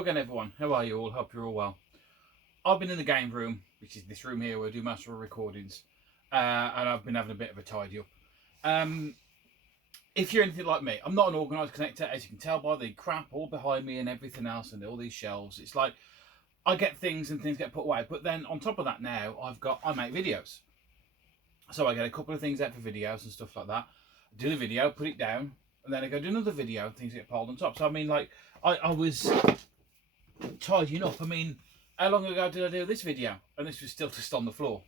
Hello again everyone, how are you all? Hope you're all well. I've been in the game room, which is this room here where I do most of our recordings, and I've been having a bit of a tidy up. If you're anything like me, I'm not an organised connector, as you can tell by the crap all behind me and everything else and all these shelves. It's like I get things and things get put away, but then on top of that now I make videos. So I get a couple of things out for videos and stuff like that. I do the video, put it down, and then I go do another video and things get piled on top. So I mean, like, I was tidying up. I mean, how long ago did I do this video? And this was still just on the floor.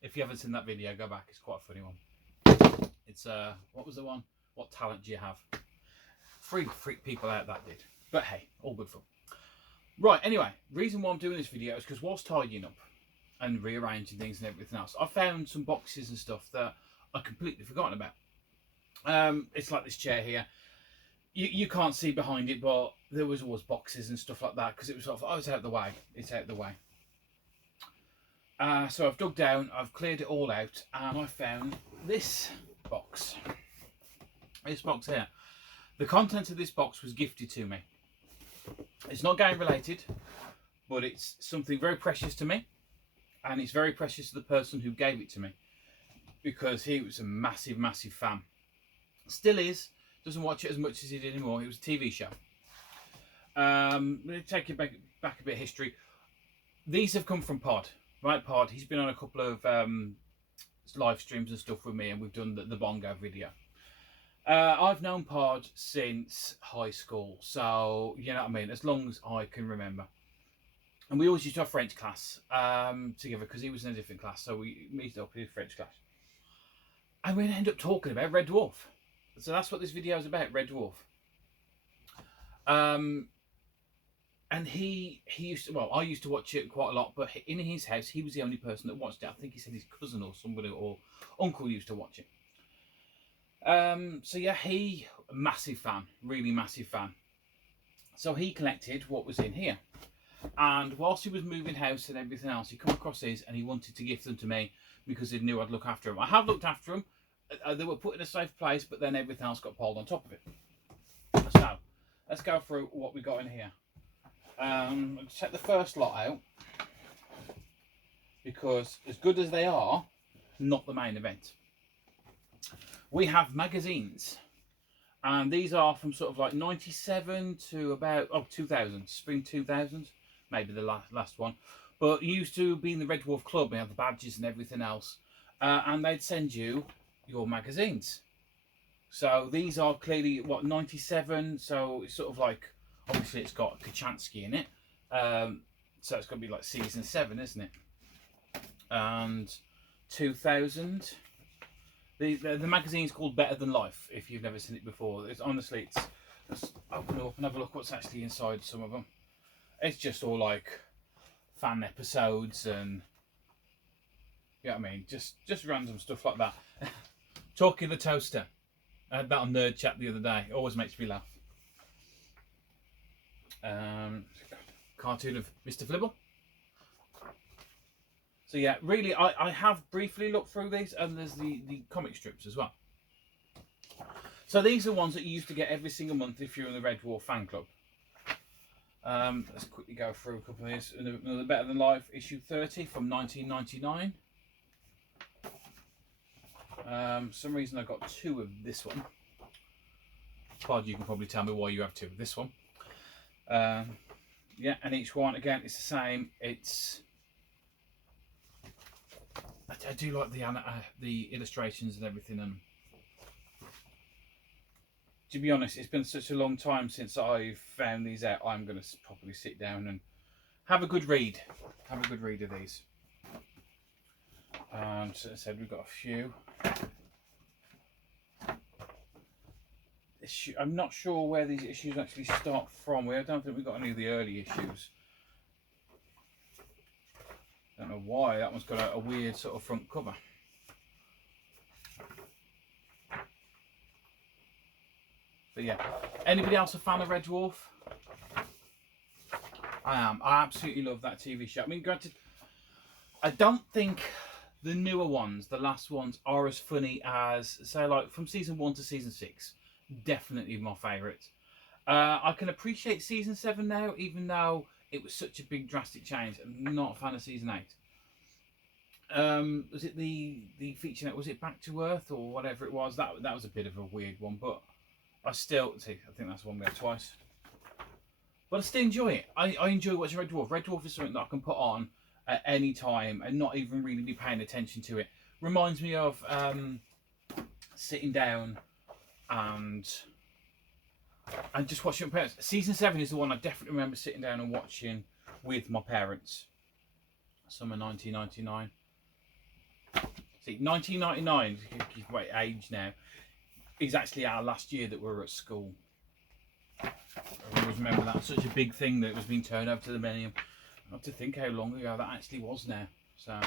If you haven't seen that video, go back. It's quite a funny one. It's, what was the one? What talent do you have? Freak people out that did. But hey, all good fun. Right, anyway, reason why I'm doing this video is because whilst tidying up and rearranging things and everything else, I found some boxes and stuff that I completely forgotten about. It's like this chair here. You can't see behind it, but there was always boxes and stuff like that because it was sort of, oh, it's out of the way. It's out of the way. So I've dug down, I've cleared it all out, and I found this box. This box here. The contents of this box was gifted to me. It's not game related, but it's something very precious to me, and it's very precious to the person who gave it to me because he was a massive, massive fan. Still is. Doesn't watch it as much as he did anymore. It was a TV show. Let me take you back a bit of history. These have come from Pod, right? Pod. He's been on a couple of live streams and stuff with me, and we've done the Bongo video. I've known Pod since high school, so you know what I mean, as long as I can remember. And we always used to have French class together because he was in a different class, so we meet up in French class. And we end up talking about Red Dwarf. So that's what this video is about, Red Dwarf. And he used to, well, I used to watch it quite a lot, but in his house, he was the only person that watched it. I think he said his cousin or somebody or uncle used to watch it. So yeah, he, massive fan, really massive fan. So he collected what was in here. And whilst he was moving house and everything else, he come across these and he wanted to give them to me because he knew I'd look after them. I have looked after them. They were put in a safe place, but then everything else got piled on top of it. So, let's go through what we got in here. Let's check the first lot out, because as good as they are, not the main event. We have magazines, and these are from sort of like 97 to about 2000, spring 2000, maybe the last one. But it used to be in the Red Dwarf Club, we have the badges and everything else, and they'd send you your magazines. So these are clearly what, 97, so it's sort of like, obviously it's got Kachansky in it, so it's going to be like season 7, isn't it? And 2000, the magazine's called Better Than Life, if you've never seen it before. It's honestly, let's open it up and have a look what's actually inside some of them. It's just all like fan episodes and, you know what I mean, just random stuff like that. Talking the Toaster. I had that on Nerd Chat the other day. It always makes me laugh. Cartoon of Mr. Flibble. So yeah, really, I have briefly looked through these, and there's the comic strips as well. So these are ones that you used to get every single month if you're in the Red Dwarf fan club. Let's quickly go through a couple of these. Another Better Than Life, issue 30 from 1999. For some reason I got 2 of this one. But you can probably tell me why you have 2 of this one. Yeah, and each one again it's the same. It's I do like the illustrations and everything, and to be honest, it's been such a long time since I've found these out. I'm going to probably sit down and have a good read. Have a good read of these. So as I said, we've got a few. I'm not sure where these issues actually start from. I don't think we've got any of the early issues. Don't know why that one's got a weird sort of front cover. But yeah, anybody else a fan of Red Dwarf? I am. I absolutely love that TV show. I mean, granted, I don't think the newer ones, the last ones, are as funny as, say, like from season 1 to season 6. Definitely my favourites. I can appreciate season 7 now, even though it was such a big drastic change. I'm not a fan of season 8. Was it the feature note? Was it Back to Earth or whatever it was? That was a bit of a weird one, but I still see. I think that's the one we had twice. But I still enjoy it. I enjoy watching Red Dwarf. Red Dwarf is something that I can put on at any time and not even really be paying attention to it. Reminds me of sitting down and just watching it with parents. Season 7 is the one I definitely remember sitting down and watching with my parents. Summer 1999. See, 1999, give away age now, is actually our last year that we were at school. I always remember that, such a big thing that was being turned over to the millennium. I have to think how long ago that actually was now. So,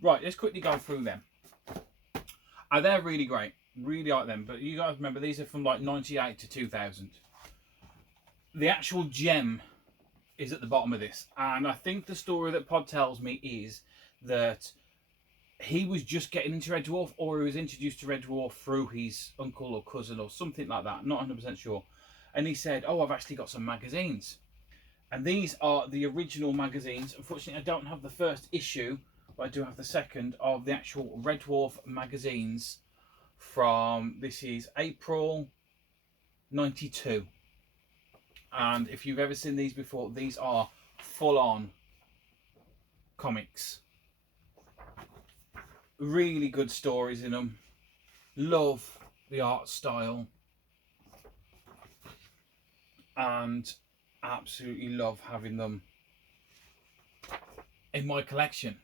right, let's quickly go through them. They're really great, really like them. But you guys remember, these are from like 98 to 2000. The actual gem is at the bottom of this. And I think the story that Pod tells me is that he was just getting into Red Dwarf, or he was introduced to Red Dwarf through his uncle or cousin or something like that. Not 100% sure. And he said, oh, I've actually got some magazines. And these are the original magazines. Unfortunately, I don't have the first issue, but I do have the second of the actual Red Dwarf magazines from, this is April 92. And if you've ever seen these before, these are full-on comics. Really good stories in them. Love the art style. And absolutely love having them in my collection.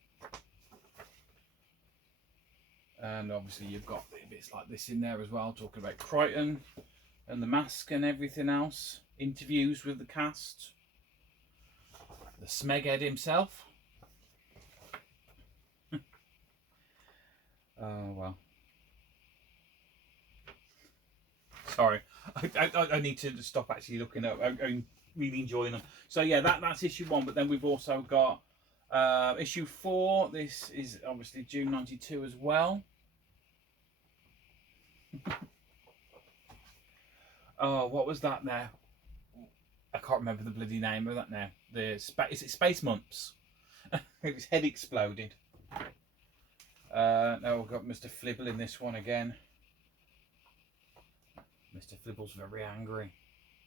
And obviously you've got bits like this in there as well, talking about Crichton and the Mask and everything else. Interviews with the cast. The Smeghead himself. Oh, well. Sorry. I need to stop actually looking at. I'm really enjoying them. So yeah, that's issue 1. But then we've also got issue 4. This is obviously June 92 as well. Oh, what was that now? I can't remember the bloody name of that now. Is it Space Mumps? His head exploded. Now we've got Mr. Flibble in this one again. Mr. Flibble's very angry.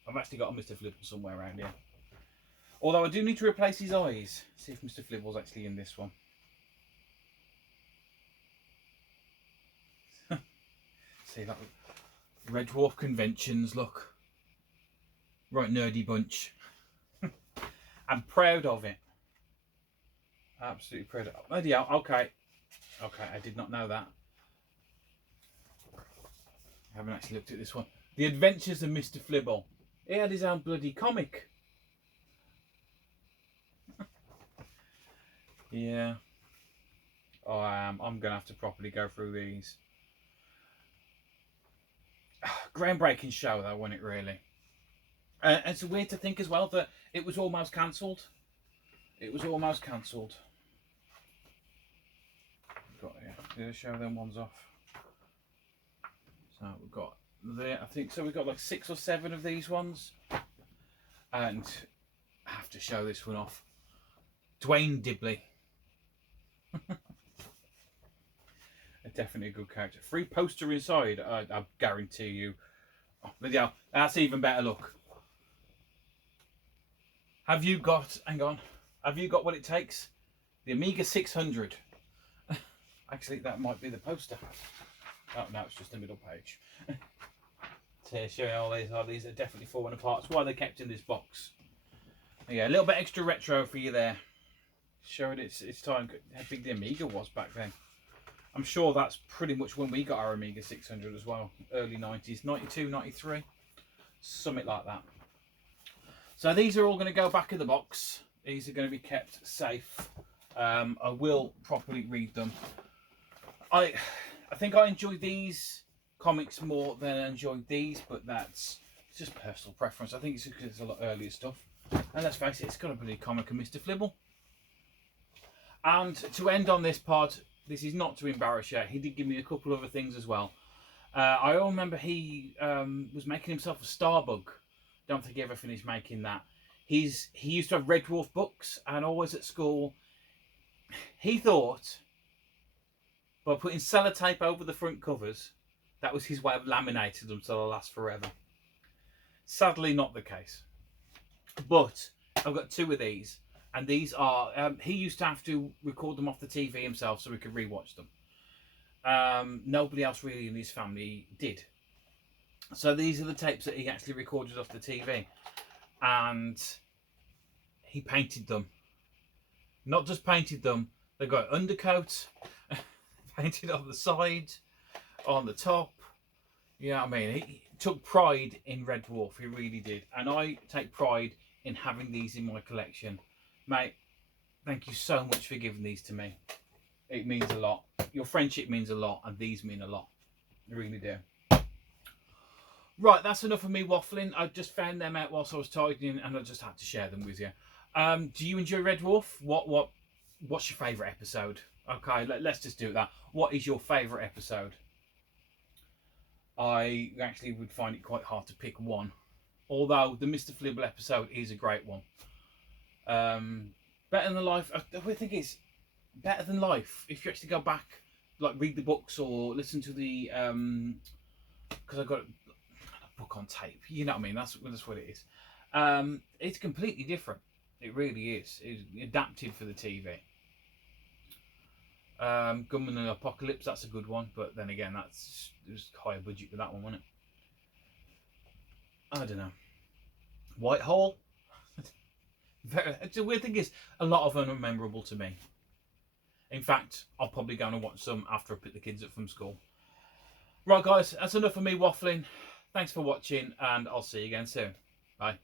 I've actually got a Mr. Flibble somewhere around here. Although I do need to replace his eyes. See if Mr. Flibble's actually in this one. See that? Red Dwarf conventions, look. Right, nerdy bunch. I'm proud of it. Absolutely proud of it. Oh, yeah, okay. Okay, I did not know that. I haven't actually looked at this one. The Adventures of Mr. Flibble. He had his own bloody comic. Yeah. Oh, I'm going to have to properly go through these. Groundbreaking show, though, wasn't it, really? It's weird to think as well that it was almost cancelled. It was almost cancelled. Let's show them ones off. So we've got there, I think so. We've got like 6 or 7 of these ones, and I have to show this one off. Dwayne Dibley, definitely a good character. Free poster inside. I guarantee you. Oh, yeah, that's even better. Look. Have you got? Hang on. Have you got what it takes? The Amiga 600. Actually, that might be the poster. Oh, no, it's just the middle page. So showing all these are definitely falling apart. That's why they're kept in this box. Yeah, a little bit extra retro for you there. Showing its time, how big the Amiga was back then. I'm sure that's pretty much when we got our Amiga 600 as well. Early 90s, 92, 93. Something like that. So these are all going to go back in the box. These are going to be kept safe. I will properly read them. I think I enjoy these comics more than I enjoyed these, but it's just personal preference. I think it's because it's a lot earlier stuff. And let's face it, it's got a bloody comic of Mr. Flibble. And to end on this pod, this is not to embarrass you. He did give me a couple other things as well. I remember he was making himself a Starbug Don't think he ever finished making that. He used to have Red Dwarf books, and always at school, he thought by putting sellotape over the front covers, that was his way of laminating them so they'll last forever. Sadly, not the case. But I've got 2 of these, and these are, he used to have to record them off the TV himself so we could rewatch them. Nobody else really in his family did. So these are the tapes that he actually recorded off the TV. And he painted them. Not just painted them, they got undercoat, painted on the side, on the top. You know what I mean? He took pride in Red Dwarf, he really did. And I take pride in having these in my collection. Mate, thank you so much for giving these to me. It means a lot. Your friendship means a lot, and these mean a lot. They really do. Right, that's enough of me waffling. I just found them out whilst I was tidying, and I just had to share them with you. Do you enjoy Red Dwarf? What's your favourite episode? Okay, let's just do that. What is your favourite episode? I actually would find it quite hard to pick one. Although the Mr. Flibble episode is a great one. Better Than Life, I think it's Better Than Life. If you actually go back, like read the books or listen to the, because I've got a book on tape. You know what I mean? That's what it is. It's completely different. It really is. It's adapted for the TV. Gunman and Apocalypse, that's a good one, but then again, there's higher budget for that one, wasn't it? I don't know. Whitehall. The weird thing is, a lot of them are memorable to me. In fact, I'll probably go and watch some after I pick the kids up from school. Right, guys, that's enough of me waffling. Thanks for watching, and I'll see you again soon. Bye.